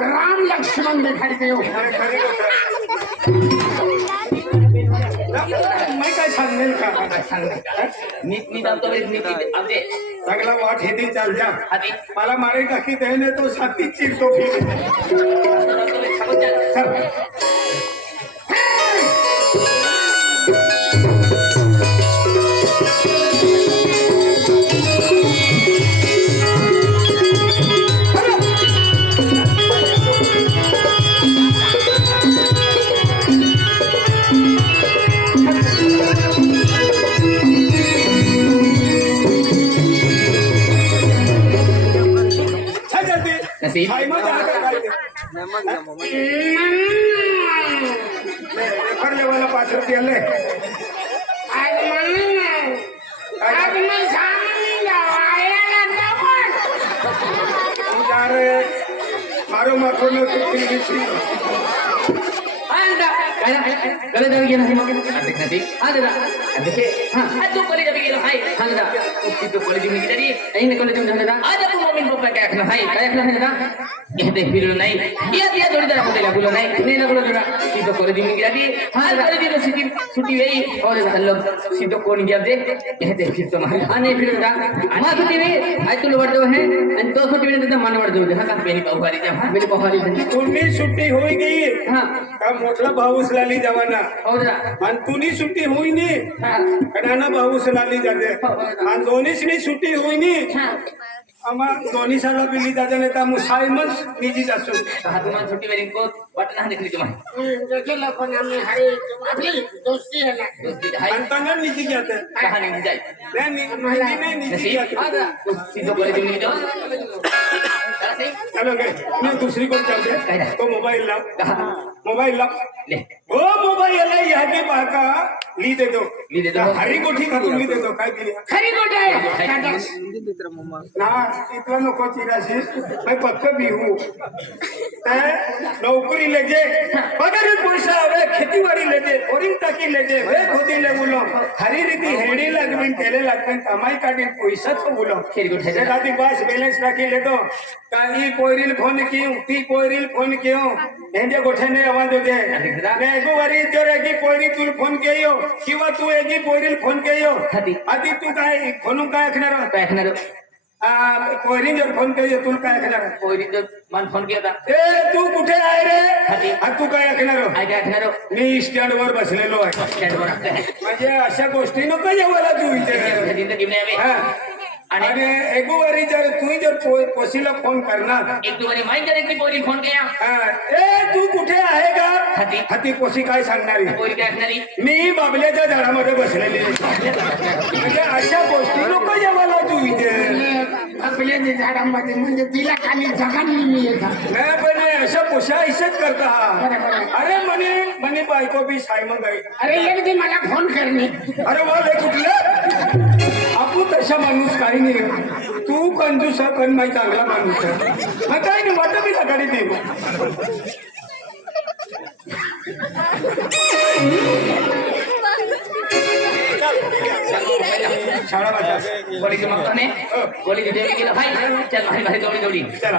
राम लक्ष्मण दिखाई दे मैं काय सांगेल का नीट आपले चांगला वाट हे ती चाल जा हाती मला मारे टाकी देणे तो साथी चिरतो वाला 5 रुपये ले मारो माथो में कल जब गेला nanti ada itu kali jam gila hai handa itu kali jam gila di ini kali jam handa ada pun mobil bapak kayak kena hai kayak kena handa कहते फिर नहीं dia थोड़ी देर होते ला बोलो नहीं नहीं बोलो जरा itu kali jam gila di hal kali jam छुट्टी गई और हम सीधो कौन गया दे कहते फिर तो आने फिर मां छुट्टी गई आज तो बढ़ दो है तो छुट्टी में तो मन बढ़ दो हां का मेरी पवारी जा मेरी पवारी तुम्ही छुट्टी होई गई हां का मोठला भाऊस लाली जवाना और आणि तुनी सुट्टी होई नी कडाना भाऊस लाली जाते आणि दोन्हीसनी सुट्टी होई नी आम्हा दोन्ही साला बिली जाते नेता मुसाईमच निजी जासू हातमान छुट्टी वेरिंग को वाटना निकली तुम्हारे देखला पण आम्ही हरे आपली दोस्ती है ना दोस्ती हाय अंतंगन निजी जाते कहानी नहीं जाए नहीं निजी जाते सीधो करे दिन नहीं चलो गए मैं दूसरी को चलते तो मोबाइल ला ले ओ मोबाइल ला यह के पाका ली दे दो हरी गोठी का तुम ली दे दो काय दिली खरी गोट आहे ना इतना नको चिराशी मैं पक्क भी हूँ नौकरी लेजे पगार पैसा आवे खेतीबाड़ी लेजे बोरिंग टाकी लेजे वे खोदी ले बोलो हरी रीति हेडी लगबिन तेले लगबिन कमाई काटी पैसा तो बोलो खरी गोठ है राती बस बैलेंस टाकी ले दो काई कोयरिल फोन क्यों ती कोयरिल फोन क्यों हेंदे गोठे ने आवाज दे ने एगो वारी जर एगी कोयरी तुल फोन केयो किंवा तू एगी कोयरिल फोन केयो आधी तू काय फोन काय ऐकणार कोयरी जर फोन केयो तुल काय ऐकणार कोयरी जर मन फोन किया था ए तू कुठे आहे रे तू काय ऐकणार मी स्टँड वर बसलेलो आहे स्टँड वर म्हणजे अशा गोष्टी नको जेवायला तू विचार आणि एगोवारी जर तू जर पोशीला फोन करणार एक दुवारी माहिती जर एक पोरी फोन किया ए तू कुठे आहे का हाती पोशी काय सांगणारी पोरी काय असणारी मी बाबल्याच्या झाडामध्ये बसलेली म्हणजे अशा गोष्टी नको जेवायला तू विचार बाबल्याच्या झाडामध्ये म्हणजे तिला खाली जगाली मी येतात नाही पण अशा पोशा ऐसच करता अरे म्हणे बायको बी साय मग अरे एकदा मला फोन करणे अरे वाले कुठलं आपू तशा माणूस काही नाही तू कंजूस पण माही चांगला माणूस मग काही नाही वाटत मी सकाळी दे शाळा माझ्या गोली जमाता ने गोली दे गेला भाई चल भाई भाई दौड़ी चला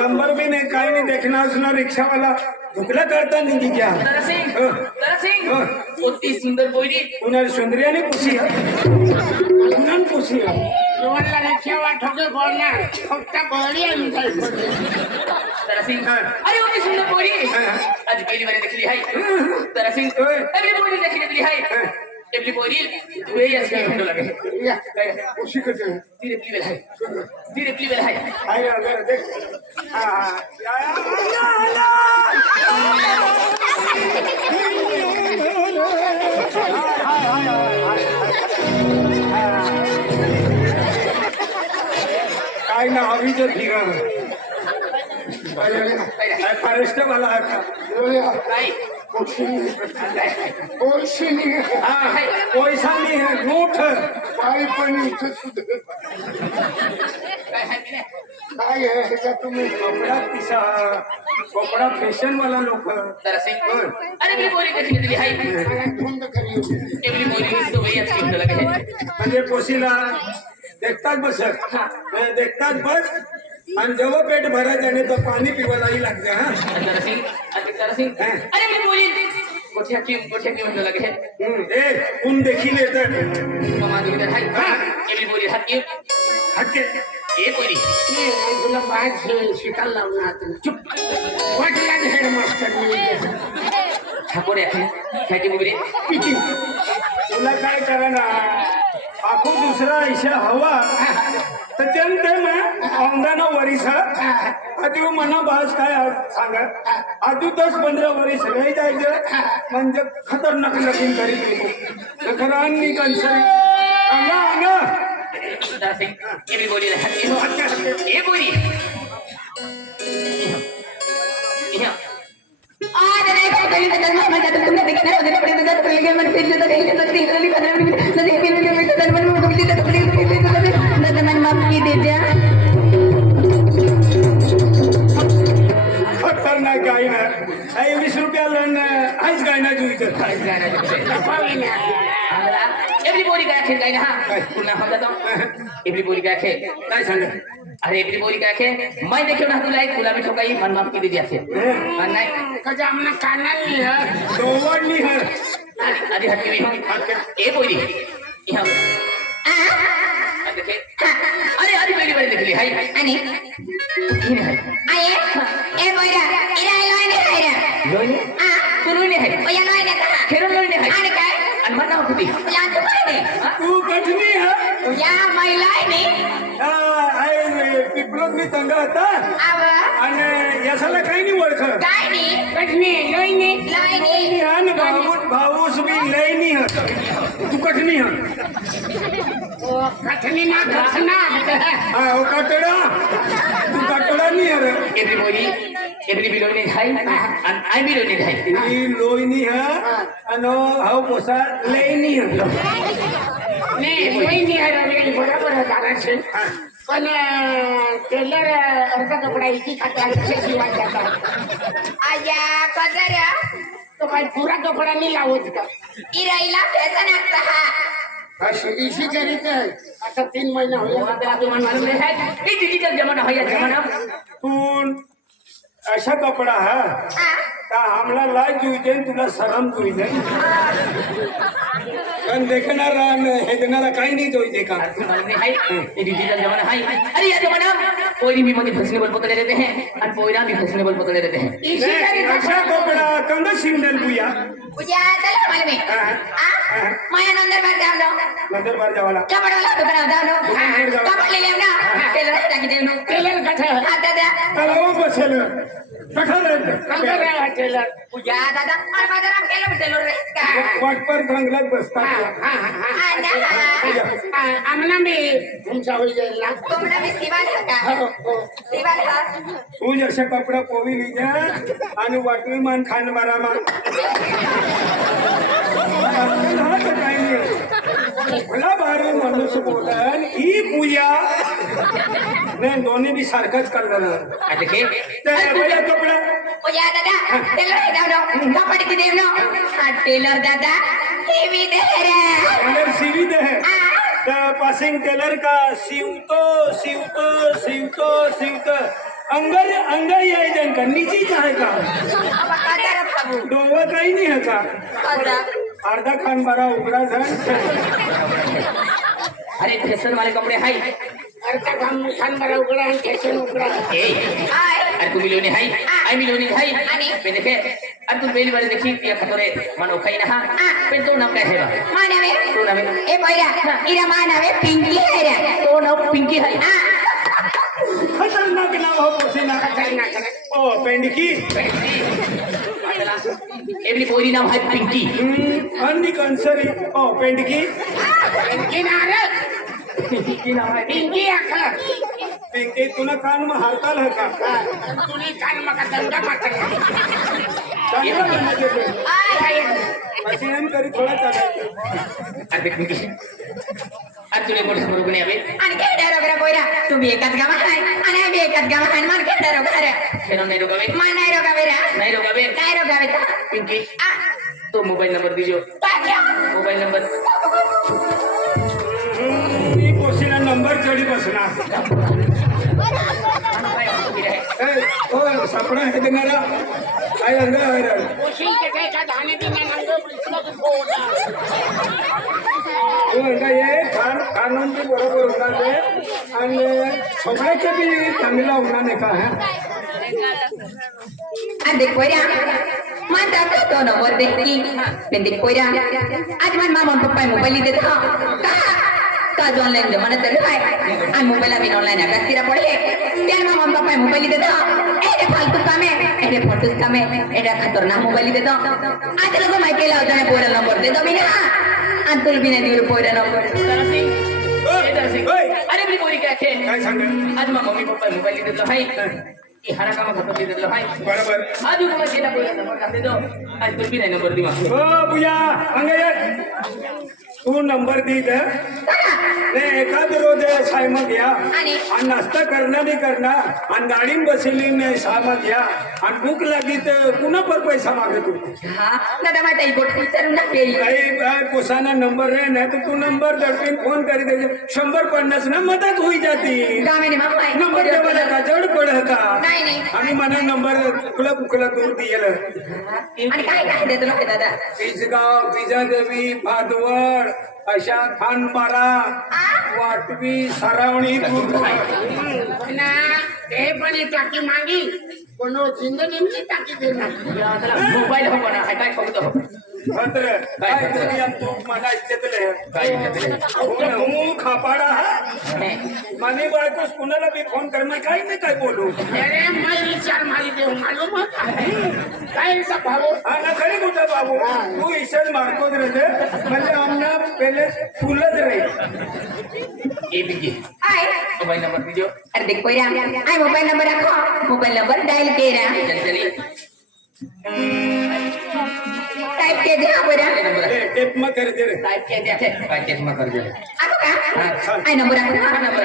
नंबर भी नहीं काही नहीं देखना सुना रिक्शा वाला धुकला करता नहीं की क्या तारासिंग অতি সুন্দর বইরি उन्हें सुंदरिया ने पूछी है उन्होंने पूछी है जीवनला रिक्षावा ठोके बोलणार फक्त बळी आणि जायचं तारासिंग अरे অতি সুন্দর বইরি আজ पहिली बार देखली हाय तारासिंग एवढी बইরি देखली हाय एवढी बইরি तू ये असं म्हणू लागे या उशी करते धीरे प्लीवेल हाय आई अगर देख काय ना अभी जो ठीक है फॉरेस्ट वाला है काय पैसे नाही हाँ पैसा नहीं है नोट है काय पण इथं सुद्धा काय हाय की नाही काय आहे ह्याच्यात तुम्ही कपड़ा पिसा कपड़ा फैशन वाला लोग तारासिंग अरे एवढी बইরি देखली हाय धुंद करी एवढी बইরি तो वही असं म्हणू लागे म्हणजे पोशीला देखताच बस देखताच बस आणि जेव्हा पेट भरायचं आणि तो पाणी पिवायलाही लागते हा तारासिंग अरे एवढी बইরি कोठ्या की म्हणू लागे ए कोण देखील येतं मामा दुकान हाय एवढी बইরি हात की हक्के ए बইরি तुला बाज शिकायला लावून आता चुप वाटला हेडमास्टर ठाकोर आहे खायची बघरे किती तुला काय करा ना आखो दुसरा ऐशा हवा तर ते मग औंदाना वरीस आधी मना बाज काय सांगा आधी 10-15 वरीस नाही जायचं म्हणजे खतरनाक लगीन करीत खरं आणि कन्सर अंगा तारासिंग एवढी बইরি हात की ए बইরি आज नाही का कळली तर माझ्या तुमच्या ठिकाणी होते पडे तर पडले मन पेले तर हे तर ते इकडे 15 मिनिट नदी पेले तर मन मुली तर पडले तर मन माफ की दे जा खतरनाक काय ना 20 रुपया लन आईच काय ना जुईचं एवढी बইরি काय खेळ काय ना हा पुन्हा हो जातो एवढी बইরি काय खेळ काय सांगा अरे एवढी बইরি काय खेळ मैं देखो ना तुला एक गुलाबी ठोकाई मन माफ की दीजिए असे नाही कधी आम्हाला कानाल नाही हं. दोवडली है आधी हटके मी ए बইরি यहाँ देखे अरे आधी पहिली बार देखली हाय आणि किने हाय आये ए बोयरा इरा लोयने हायरा लोईने तू लोईने हाय ओया लोयने का खेरून लोईने हाय आणि काय आणि मन नाव किती या तू काय तू कठनी है या महिलाने आय पिपलोत मी तंग होता आव आणि यासाला काही नाही ओळख काय नी कठणी लोईने लोयने आणि भाऊस मी लय नाही हत तू कठनी है कठणी ना कठना हा ओ काटडा तू काटडा नाही है एवढी बইরি एवढी बी लोईने हाय आणि आय बी लोईने हाय ही लोय नाही है आणि हाव पोसा लय नाही है नाही लोईने आहे बरोबर आहे दादाचे पण टेलर अर्धा कपडा इथे खाता शिवाय जातात आया कजरा तो काय पुरा कपडा नाही लावत का इराईला फॅशन आता हा इसी करीत आहे आता 3 महिना होईल तुम्हाला मालूम नाही है ये डिजिटल जमाना है जमाना तू अशा कपडा हा का हमला लाज जुईजे तुला शरम जुईजे पण देखणारा हे देणारा काही नाही जोईजे का मालूम नहीं है ये डिजिटल जमाना है अरे ये जमाना कोई भी मुझे फैशनेबल पुतले रहते हैं और पोयरा भी फैशनेबल पुतले रहते हैं इसी करीत अशा कपडा कंद शिंदल बुया उद्या चला मला मी माया नंतर बार जाऊ जाऊ नंतर बार जावाला कपडा दुकानात जाऊ नो कपडा लिहिले ना टेलर टाकी देऊ नो टेलर कथा आता द्या तलाव बसेल कठर टेलर उद्या दादा आणि माझं नाव केलं टेलर रे का वाटपर चांगलाच बसतात आम्हाला मी तुमच्या होईल जाईल ना तुम्हाला मी शिवाल का शिवाल का तू जशा कपडा पोवी लिजा आणि वाटवी मान खान बारामा काही नाही मला भारी माणूस बोलन ही पूजा नाही दोन्ही बी सारखाच करणार देखे पहिला कपडा उद्या दादा टेलर जाऊ नो कपडे देऊ नो टेलर दादा हे मी दे रे कलर सीवी दे तर पासिंग टेलर का शिवतो शिवतो शिवतो शिवतो अंग अंग यायचं का निजीच आहे का डोवं काही नाही आहे का अर्धा खान बरा उघडा झाला अरे फॅशन वाले कपडे हाय अर्धा खान बरा उघडा आणि फॅशन उघडा अरे तू मिलोनी हाय आई मिलोनी हाय मैं देखे अरे तू पहली बार देखी या खतरे मानो खाई ना पण तो नाम काय है मानावे तो नाम है ए पहिला इरा मानावे पिंकी है रे तो नाम पिंकी है खतरनाक नाव हो पोसीना ओ पेंडकी एवली पोरी नाम है पिंकी अन्नी कंसरी ओ पेंडकी पिंकी ना रे पिंकी नाम है पिंकी आखा पिंकी तुला कान में हरताल है का तुली कान मका दंगा मारता चांगला बनना देते पसी हम करी थोड़ा चालायचं अरे देख पिंकी आज तुला मोठे समोर कोणी आवे आणि केडा रोगरा पोरा तुम्ही एकाच गावात आहे आणि आम्ही एकाच गावात आहे मन केडा रोगरा रे खेळून नाही रोगावे मन नाही रोगावे रे नाही रोगावे काय रोगावे ता पिंकी तो मोबाईल नंबर दीजिए मोबाईल नंबर ही पोसीना नंबर चढी बसणार ओ सपना है देणारा काय अंग आहे रे उशील के काय का धाने दिना नंग बिलकुल फोडा हो अंग ये कानून बी बरोबर होणार आहे आणि सगळ्याचे बी चांगला होणार नाही का आणि देख पोरा मन दाखव तो नंबर देखी पण देख पोरा आज मन मामा पप्पा मोबाईल देत का काज ऑनलाइन जमाना चालू आहे आणि मोबाईल आम्ही ऑनलाइन अभ्यास करा पडले त्या मामा पप्पा मोबाईल देत ए फालतू काम आहे ए फोटोस काम आहे ए खतरनाक मोबाईल देत आज लोक माहिती लावतो ना पोरा नंबर देतो मी ना आणि तुला बी नाही दिलं पोरा नंबर अरे मी पोरी काय खेळ काय सांग आज मग मम्मी पप्पा मोबाईल देतलो हाय की हारा काम खतम देतलो हाय बरोबर आज मग गेला पोरा नंबर टाकते दो आज तुला बी नाही नंबर दिमा ओ बुया अंग ये तू नंबर दी दे ने एखाद रोज सायमा घ्या आणि नाश्ता करणार नाही करणार आणि गाडीन बसली ने सामा घ्या आणि भूक लागली तर पुन्हा पर पैसा मागे तू हा दादा माझा एक गोष्ट विचारू ना फेरी काही पोसाना नंबर आहे नाही तर तू नंबर दडपीन फोन करी दे 150 ना मदत होई जाती गावाने मामा आहे नंबर देवाला का जड पड का नाही नाही आणि मला नंबर कुला कुकला दूर दियल आणि काय काय देतो लोक दादा पिसगाव पिजादेवी भादवड अशा खानपारा वाटवी सरावणी ना ते पण एक टाकी मागील पण जिंदगीची टाकी देणार मोबाईल हो ना काय खाऊ भद्र काय तरी तू मला इच्छेतले काय खापाडा माने बायकोस कुणाला बी फोन कर मैं काही नाही काय बोलू अरे मैं विचार मारी देऊ मालूम काय भाऊ हा ना खरी कुठं बाबू तू ईशान मारकोच रे म्हणजे आमना पहिले फुलच रे ए बिगी आय मोबाईल नंबर दीजिए अरे देख कोई आय मोबाइल नंबर रखो मोबाइल नंबर डायल केरा चलिए चलिए टाइप के दे पोरा टेप में कर दे रे टाइप किया जाए काय केस मत कर दे आको का आय नंबर रखो नंबर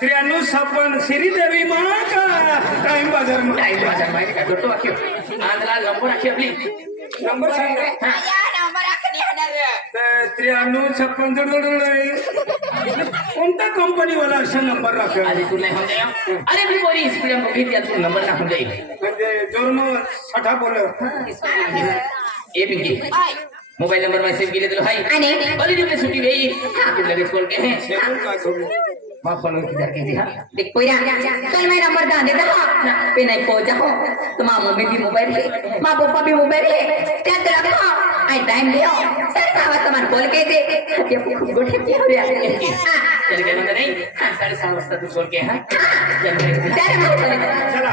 9356 श्रीदेवी माँ का टाइम बाजार में टाइम बाजार माहिती का दोटो आखियो आंध्रा नंबर आखियो आपली नंबर सांग रे या नंबर आखनी हणार 9356 कोणता कंपनी वाला असा नंबर राख अरे तू नाही हो जायो अरे मी बोली स्पीड में घेतली तू नंबर ना हो जाई म्हणजे जोरम सठा बोल ए बिगी मोबाइल नंबर में सेव केले तो हाय आणि बोली तुमने छुट्टी गई हां लगे कॉल के हैं सेवन का छोड़ मां फोन की जाके जी हां देख पोरा कल मैं नंबर दा देता हो पे नहीं पहुंचा हो तो मां मम्मी भी मोबाइल है मां पापा भी मोबाइल है क्या रखो आई टाइम लियो सर सावा सामान खोल के दे ये गोठे की हो रहा है चल गए ना नहीं 6:30 वाजता तू कॉल के हां चल चला